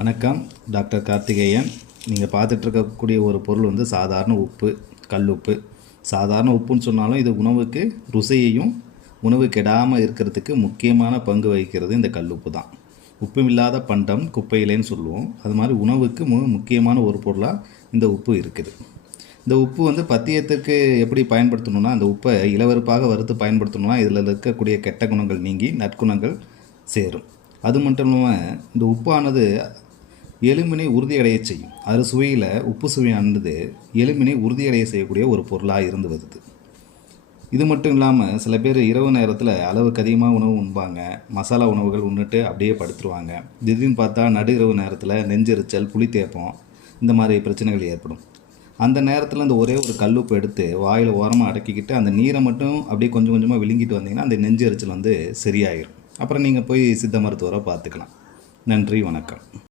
வணக்கம். டாக்டர் கார்த்திகேயன். நீங்கள் பார்த்துட்ருக்கக்கூடிய ஒரு பொருள் வந்து சாதாரண உப்பு கல் உப்பு. சாதாரண உப்புன்னு சொன்னாலும் இது உணவுக்கு ருசியையும் உணவு கெடாமல் இருக்கிறதுக்கு முக்கியமான பங்கு வகிக்கிறது இந்த கல் உப்பு தான். உப்புமில்லாத பண்டம் குப்பையிலேன்னு சொல்லுவோம். அது மாதிரி உணவுக்கு மு முக்கியமான ஒரு பொருளாக இந்த உப்பு இருக்குது. இந்த உப்பு வந்து பத்தியத்துக்கு எப்படி பயன்படுத்தணும்னா அந்த உப்பை இளவருப்பாக வறுத்து பயன்படுத்தணும்னா இதில் இருக்கக்கூடிய கெட்ட குணங்கள் நீங்கி நற்குணங்கள் சேரும். அது மட்டும் இல்லாமல் இந்த உப்பானது எலும்பினை உறுதியடைய செய்யும். அது சுவையில் உப்பு சுவையானது எலும்பினை உறுதியடைய செய்யக்கூடிய ஒரு பொருளாக இருந்து வருது. இது மட்டும் இல்லாமல் சில பேர் இரவு நேரத்தில் அளவுக்கு அதிகமாக உணவு உண்பாங்க. மசாலா உணவுகள் உண்டுட்டு அப்படியே படுத்துருவாங்க. திடீர்னு பார்த்தா நடு இரவு நேரத்தில் நெஞ்செரிச்சல் புளித்தேப்பம் இந்த மாதிரி பிரச்சனைகள் ஏற்படும். அந்த நேரத்தில் அந்த ஒரே ஒரு கல்லுப்பு எடுத்து வாயில் ஓரமாக அடக்கிக்கிட்டு அந்த நீரை மட்டும் அப்படியே கொஞ்சம் கொஞ்சமாக விழுங்கிட்டு வந்தீங்கன்னா அந்த நெஞ்செரிச்சல் வந்து சரியாயிடும் அப்புறம் நீங்கள் போய் சித்த மருத்துவரை பார்த்துக்கலாம். நன்றி வணக்கம்.